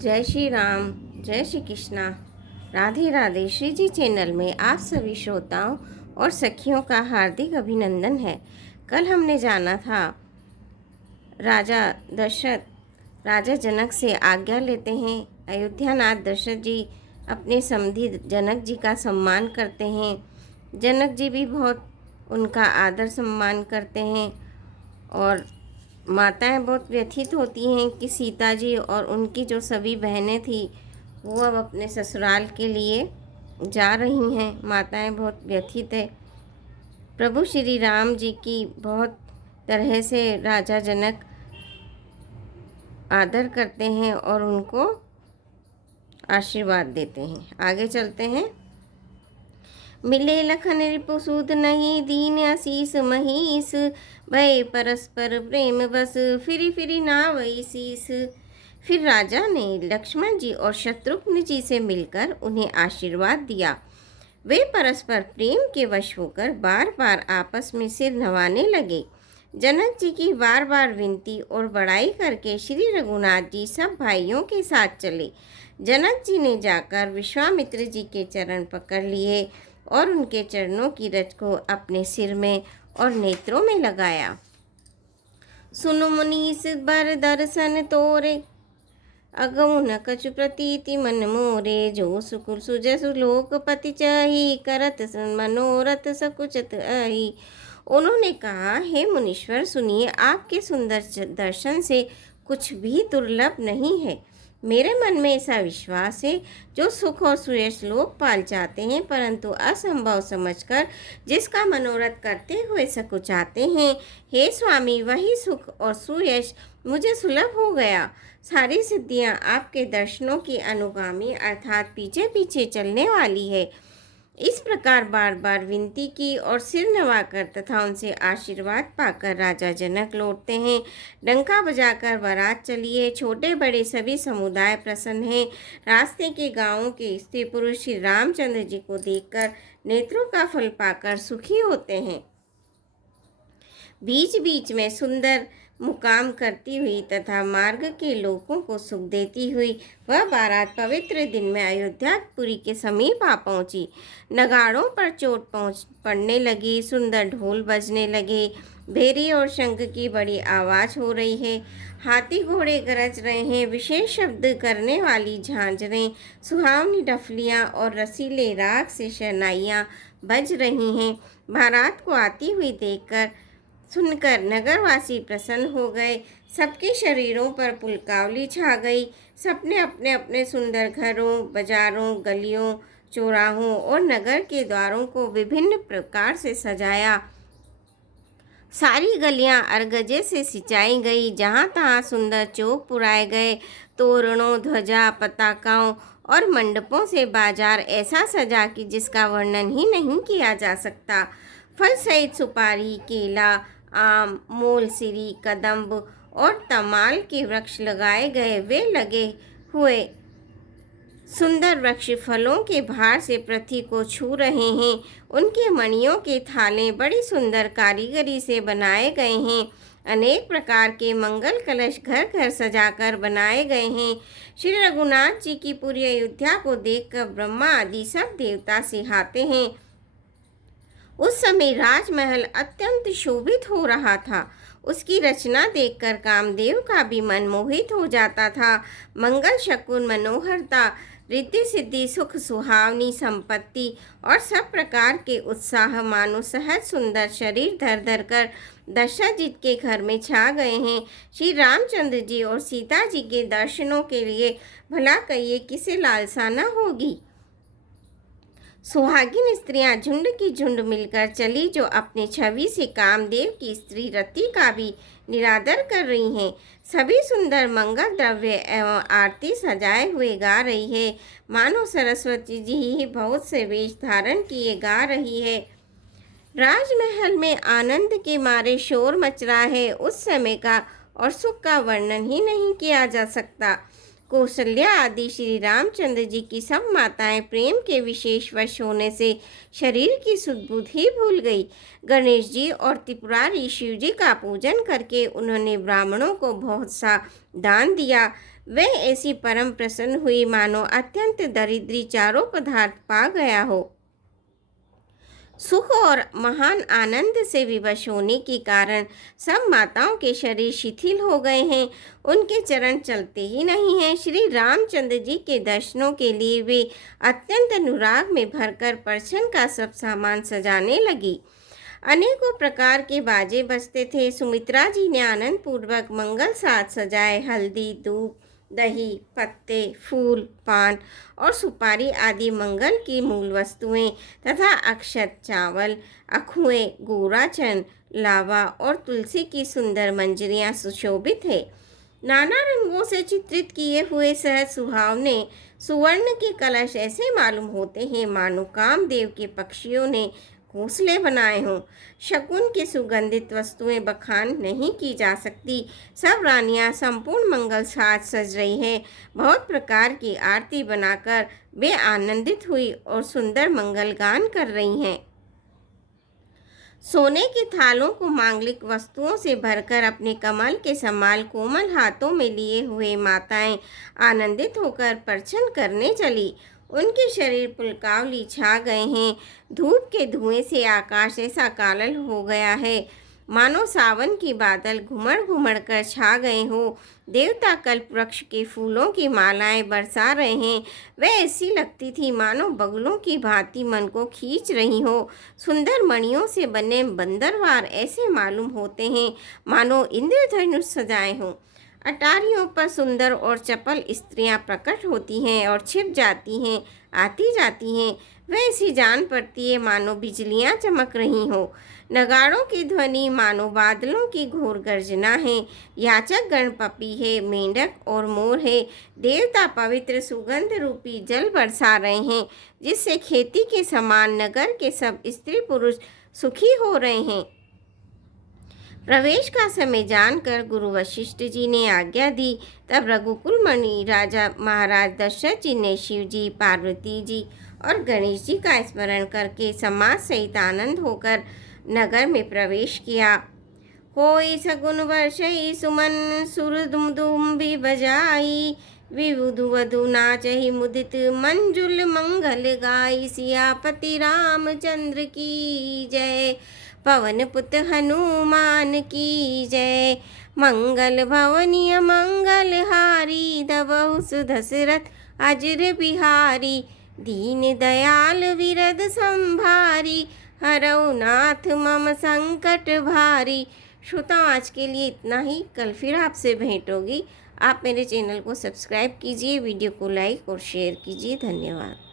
जय श्री राम, जय श्री कृष्णा। राधे राधे। श्री जी चैनल में आप सभी श्रोताओं और सखियों का हार्दिक अभिनंदन है। कल हमने जाना था राजा दशरथ राजा जनक से आज्ञा लेते हैं। अयोध्यानाथ दशरथ जी अपने समधी जनक जी का सम्मान करते हैं। जनक जी भी बहुत उनका आदर सम्मान करते हैं और माताएं बहुत व्यथित होती हैं कि सीता जी और उनकी जो सभी बहनें थी वो अब अपने ससुराल के लिए जा रही हैं। माताएं बहुत व्यथित है। प्रभु श्री राम जी की बहुत तरह से राजा जनक आदर करते हैं और उनको आशीर्वाद देते हैं। आगे चलते हैं। मिले लखन रिपुसूद नहीं दीन आशीष महीस, भय परस्पर प्रेम बस फिरी फिरी नावई शीस। फिर राजा ने लक्ष्मण जी और शत्रुघ्न जी से मिलकर उन्हें आशीर्वाद दिया। वे परस्पर प्रेम के वश होकर बार बार आपस में सिर नवाने लगे। जनक जी की बार बार विनती और बड़ाई करके श्री रघुनाथ जी सब भाइयों के साथ चले। जनक जी ने जाकर विश्वामित्र जी के चरण पकड़ लिए और उनके चरणों की रज को अपने सिर में और नेत्रों में लगाया। सुनु मुनीस बर दर्शन तोरे, अगौ न कछु प्रतीति मन मोरे। जो सुकुल सुजसु लोकपति चाही, करत मनोरथ सकुचत आही। उन्होंने कहा, हे मुनीश्वर सुनिए, आपके सुंदर दर्शन से कुछ भी दुर्लभ नहीं है। मेरे मन में ऐसा विश्वास है, जो सुख और सुयश लोग पाल चाहते हैं परंतु असंभव समझकर जिसका मनोरथ करते हुए सकुचाते हैं, हे स्वामी वही सुख और सुयश मुझे सुलभ हो गया। सारी सिद्धियां आपके दर्शनों की अनुगामी अर्थात पीछे पीछे चलने वाली है। इस प्रकार बार बार विनती की और सिर नवाकर तथा उनसे आशीर्वाद पाकर राजा जनक लौटते हैं। डंका बजाकर बारात चलिए, छोटे बड़े सभी समुदाय प्रसन्न हैं। रास्ते के गांवों के स्त्री पुरुष श्री रामचंद्र जी को देखकर नेत्रों का फल पाकर सुखी होते हैं। बीच बीच में सुंदर मुकाम करती हुई तथा मार्ग के लोगों को सुख देती हुई वह बारात पवित्र दिन में अयोध्यापुरी के समीप आ पहुंची। नगाड़ों पर चोट पड़ने लगी, सुंदर ढोल बजने लगे, भेरी और शंख की बड़ी आवाज़ हो रही है, हाथी घोड़े गरज रहे हैं, विशेष शब्द करने वाली झांझरें, सुहावनी डफलियाँ और रसीले राग से शहनाइयाँ बज रही हैं। बारात को आती हुई देखकर सुनकर नगरवासी प्रसन्न हो गए। सबके शरीरों पर पुलकावली छा गई। सबने अपने अपने सुंदर घरों, बाजारों, गलियों, चौराहों और नगर के द्वारों को विभिन्न प्रकार से सजाया। सारी गलियां अरगजे से सिंचाई गई। जहाँ तहाँ सुंदर चौक पुराए गए। तोरणों, ध्वजा, पताकाओं और मंडपों से बाजार ऐसा सजा कि जिसका वर्णन ही नहीं किया जा सकता। फल सहित सुपारी, केला, आम, मोलसिरी, कदम्ब और तमाल के वृक्ष लगाए गए। वे लगे हुए सुंदर वृक्ष फलों के भार से पृथ्वी को छू रहे हैं। उनके मणियों के थाले बड़ी सुंदर कारीगरी से बनाए गए हैं। अनेक प्रकार के मंगल कलश घर घर सजाकर बनाए गए हैं। श्री रघुनाथ जी की पूरी अयोध्या को देखकर ब्रह्मा आदि सब देवता सिहाते हैं। उस समय राजमहल अत्यंत शोभित हो रहा था। उसकी रचना देखकर कामदेव का भी मन मोहित हो जाता था। मंगल शकुन, मनोहरता, रिद्धि सिद्धि, सुख, सुहावनी संपत्ति और सब प्रकार के उत्साह मानो सहज सुंदर शरीर धर धर कर दशरथ जी के घर में छा गए हैं। श्री रामचंद्र जी और सीता जी के दर्शनों के लिए भला कहिए किसे लालसा न होगी। सुहागिन स्त्रियां झुंड की झुंड मिलकर चली, जो अपने छवि से कामदेव की स्त्री रति का भी निरादर कर रही हैं। सभी सुंदर मंगल द्रव्य एवं आरती सजाए हुए गा रही है, मानो सरस्वती जी ही बहुत से वेश धारण किए गा रही है। राजमहल में आनंद के मारे शोर मच रहा है। उस समय का और सुख का वर्णन ही नहीं किया जा सकता। कौशल्या आदि श्री रामचंद्र जी की सब माताएं प्रेम के विशेष वश होने से शरीर की सुदबुद्धि भूल गई। गणेश जी और त्रिपुरारी शिव जी का पूजन करके उन्होंने ब्राह्मणों को बहुत सा दान दिया। वह ऐसी परम प्रसन्न हुई मानो अत्यंत दरिद्री चारों पदार्थ पा गया हो। सुख और महान आनंद से विवश होने के कारण सब माताओं के शरीर शिथिल हो गए हैं, उनके चरण चलते ही नहीं हैं। श्री रामचंद्र जी के दर्शनों के लिए वे अत्यंत अनुराग में भरकर परछन का सब सामान सजाने लगी। अनेकों प्रकार के बाजे बजते थे। सुमित्रा जी ने आनंद पूर्वक मंगल साज सजाए। हल्दी, दूध, दही, पत्ते, फूल, पान और सुपारी आदि मंगल की मूल वस्तुएं तथा अक्षत, चावल, अखुएं, गोराचन, लावा और तुलसी की सुंदर मंजरियां सुशोभित है। नाना रंगों से चित्रित किए हुए सहज सुहावने सुवर्ण के कलश ऐसे मालूम होते हैं मानो कामदेव के पक्षियों ने घोंसले बनाए हों। शकुन की सुगंधित वस्तुएं बखान नहीं की जा सकती। सब रानियां संपूर्ण मंगल साज सज रही हैं। बहुत प्रकार की आरती बनाकर वे आनंदित हुई और सुंदर मंगल गान कर रही हैं। सोने के थालों को मांगलिक वस्तुओं से भरकर अपने कमल के समान कोमल हाथों में लिए हुए माताएं आनंदित होकर परछन करने चली। उनके शरीर पुलकावली छा गए हैं। धूप के धुएं से आकाश ऐसा कालल हो गया है मानो सावन की बादल घुमड़ घुमड़ कर छा गए हो। देवता कल्प वृक्ष के फूलों की मालाएं बरसा रहे हैं। वह ऐसी लगती थी मानो बगुलों की भांति मन को खींच रही हो। सुंदर मणियों से बने बंदरवार ऐसे मालूम होते हैं मानो इंद्रधनुष सजाए हों। अटारियों पर सुंदर और चपल स्त्रियां प्रकट होती हैं और छिप जाती हैं, आती जाती हैं। वह ऐसी जान पड़ती है मानो बिजलियां चमक रही हो। नगाड़ों की ध्वनि मानो बादलों की घोर गर्जना है। याचक गण पपी है, मेंढक और मोर है। देवता पवित्र सुगंध रूपी जल बरसा रहे हैं जिससे खेती के समान नगर के सब स्त्री पुरुष सुखी हो रहे हैं। प्रवेश का समय जानकर गुरु वशिष्ठ जी ने आज्ञा दी। तब रघुकुल मणि राजा महाराज दशरथ जी ने शिव जी, पार्वती जी और गणेश जी का स्मरण करके समाज सहित आनंद होकर नगर में प्रवेश किया। होई सगुन वर्षई सुमन सुरदुम बजाई, विबुधु वधु नाचहि मुदित मंजुल मंगल गाई। सियापति रामचंद्र की जय, पवन पुत हनुमान की जय। मंगल भवनीय मंगल हारी, दबहु सुदशरथ अजर बिहारी। दीन दयाल विरद संभारी, हरऊ नाथ मम संकट भारी। श्रोताओं, आज के लिए इतना ही। कल फिर आपसे भेंट होगी। आप मेरे चैनल को सब्सक्राइब कीजिए, वीडियो को लाइक और शेयर कीजिए। धन्यवाद।